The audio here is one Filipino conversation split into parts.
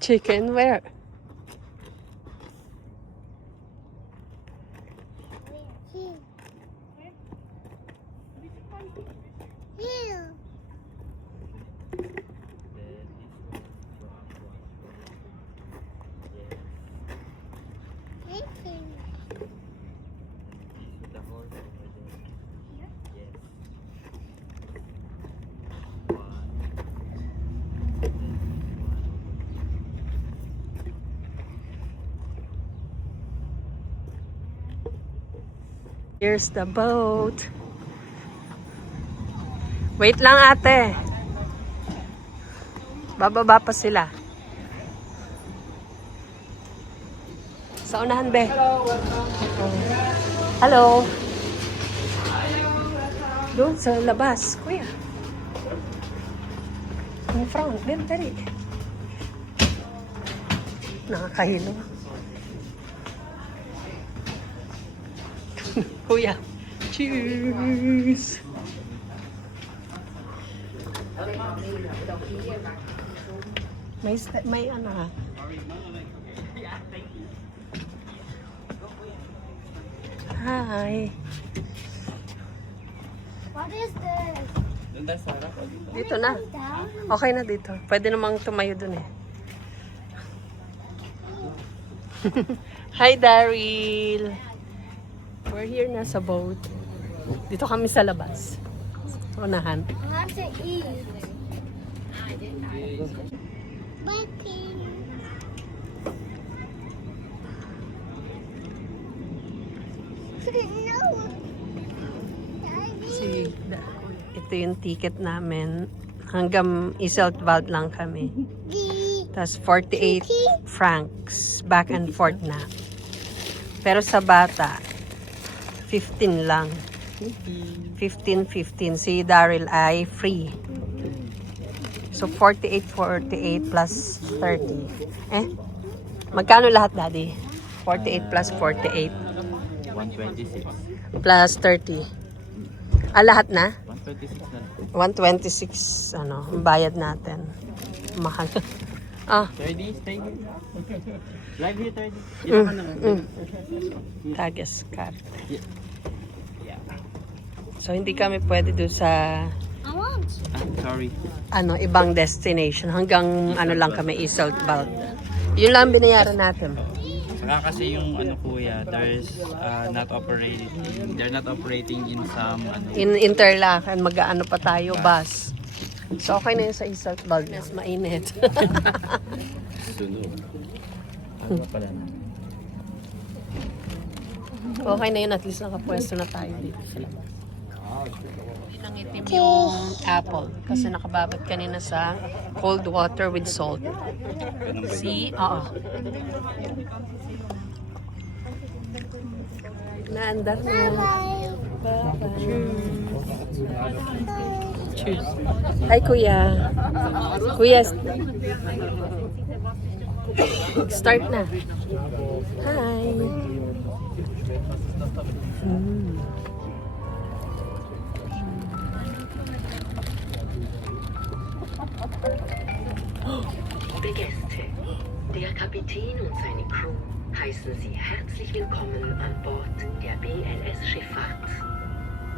Chicken where? Here's the boat. Wait lang ate. Bababa pa sila. Sa unahan be. Hello. Doon sa labas, kuya. In front, din dali. Nakakahilo. Kuya. Cheers! May ano ha? Hi! What is this? Dito na. Okay na dito. Pwede namang tumayo dun eh. Hi Daryl! We're here na sa boat. Dito kami sa labas. Unahan. I want to eat. Biting. Ito yung ticket namin. Hanggang Iseltwald lang kami. Tapos 48 francs. Back and forth na. Pero sa bata, 15 lang. 15. Si Daryl ay free. So 48 plus 30. Magkano lahat, Daddy? 48 plus 48. 126. Plus 30. Lahat na? 126 na. 126, ang bayad natin. Mahal. 30, stay here. Live here, 30. Dito ka na. Tagas card. Yeah. So, hindi kami pwede doon sa I want. Sorry. ibang destination. Hanggang lang kami, Iseltwald. Yun lang binayaran natin. Saka kasi yung kuya, they're not operating in some In Interlaken, mag-ano pa tayo, bus. So, okay na yun sa Iseltwald. Mas mainit. Sunod. Ano pala na? Okay na yun, at least nakapwesto na tayo dito sa labas. Nangitim yung apple kasi nakababad kanina sa cold water with salt. See? Oo. Naandar na. Cheers. Hi, Kuya. Kuya, start na. Hi. Liebe Gäste, der Kapitän und seine Crew heißen Sie herzlich willkommen an Bord der BLS Schifffahrt.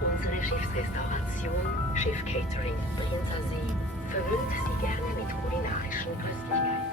Unsere Schiffsrestauration, Schiffcatering Brinzer See verwöhnt Sie gerne mit kulinarischen Köstlichkeiten.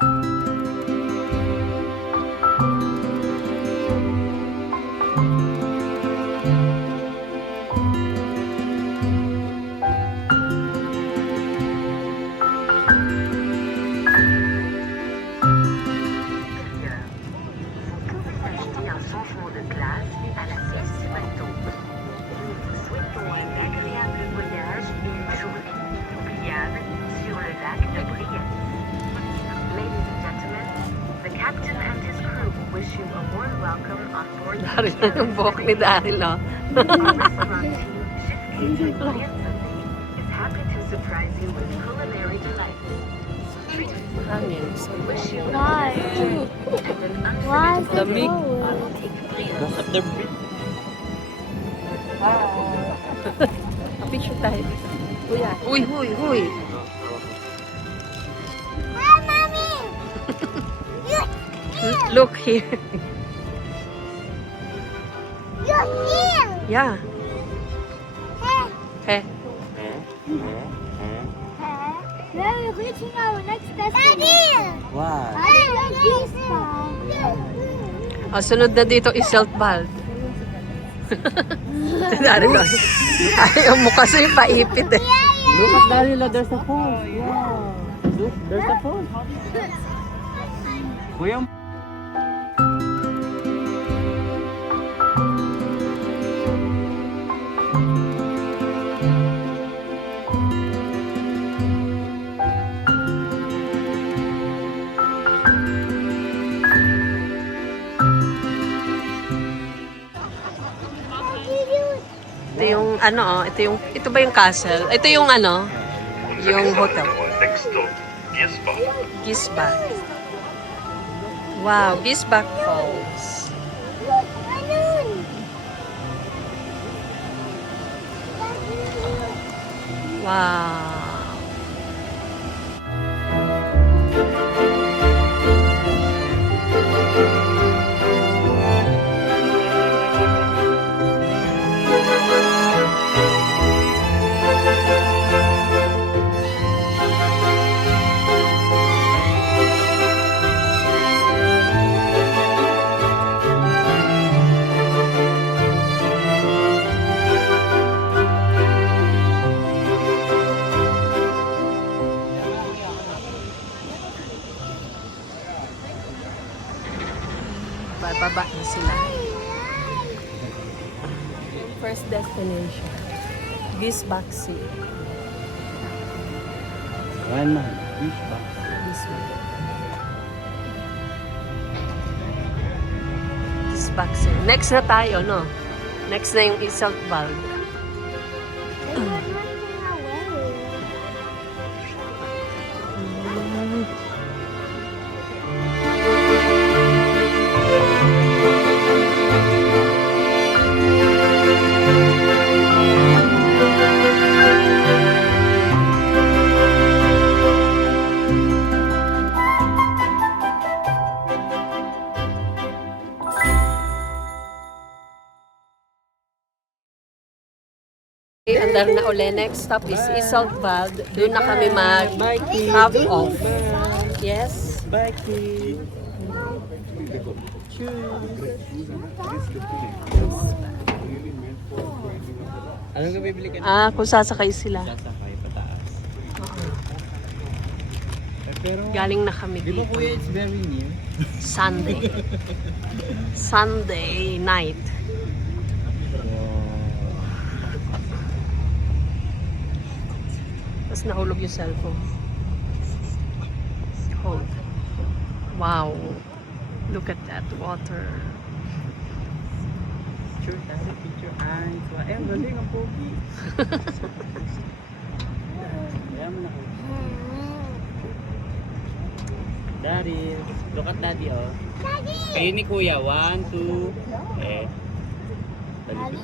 Daryl na yung buhok ni Daryl, no? Why? Why is it Lamig. cold? Because of the bridge. Picture tayo. Kuya. Huy. Look here. You're here. Yeah. Hey. Hey. We're reaching our next destination. Wow. Sunod na dito is Zeltbald. Dari ba? Ayaw mo kasi paipit eh. Look at Darila, there's a falls. Wow. Look, there's a falls. Kuya, Ito yung ano, ito ba yung castle? Ito yung ano, yung hotel. Next stop, Gisbach. Gisbach. Wow, Gisbach Falls. Wow. Bababa na sila. First destination. Gisbach Sea. one man. Gisbach. Gisbach Sea. Next na tayo, no? Next na yung Zeltbald. Andar na uli. Next stop is Zeltbald. Doon na kami mag-half off. Yes? Bye, kid. Anong bibili ka? Kung sasakay sila. Sasakay pataas. Pero, Galing na kami di ba dito. kuya, it's very near? Sunday. Sunday night. Tapos nahulog yung cellphone. Hold. Wow. Look at that water. Picture tayo, picture. Ay, ang galing, ang pogi. Kaya mo na ko. Daddy, look at daddy, oh. Kayo ni kuya, 1, 2, eh. Daddy.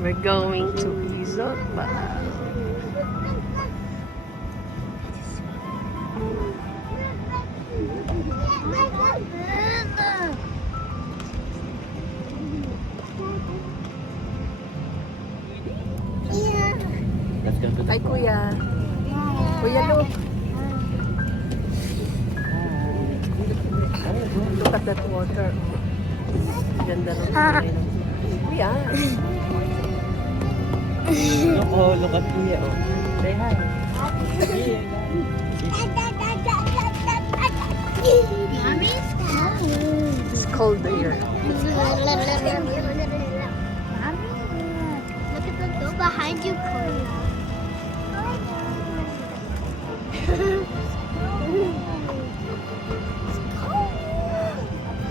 We're going to Zeltbald. Let's go to the Ay, kuya. Kuya, look. Look at that water. Ganda ng kulay ng kuya. look at kuya, oh. Say hi. It's cold here. Look at the door behind you, Cody.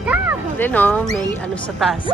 Stop! Then, oh, may ano sa taas.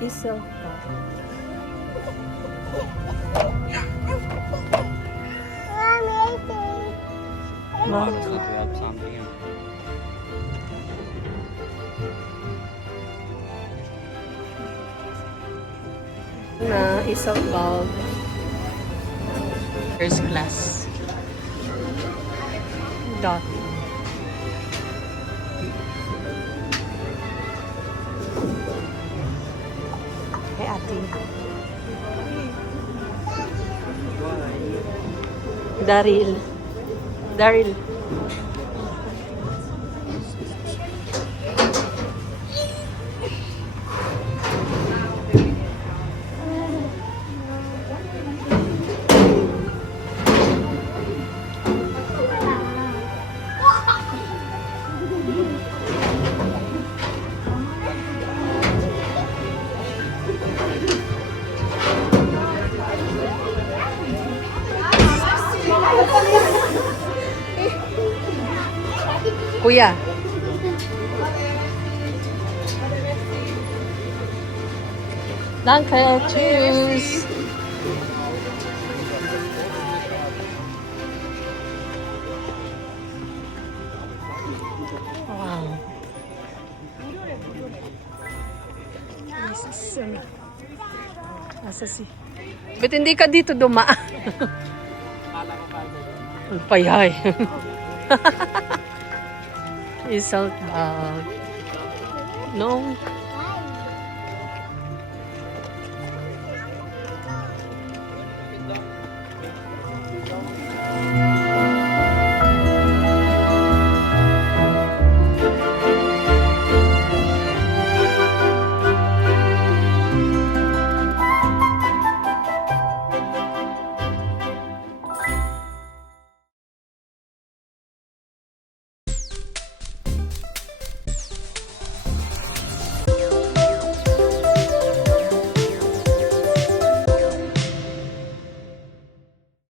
Isel ka. Wow, looks like we have something. Na isang bulb. First class. Dot. Hey, ate. Daryl. Daryl. Kuya. Danke, tschüss. Wow. Asa si? Ba't hindi ka dito dumaan? Ang payay. Isang no.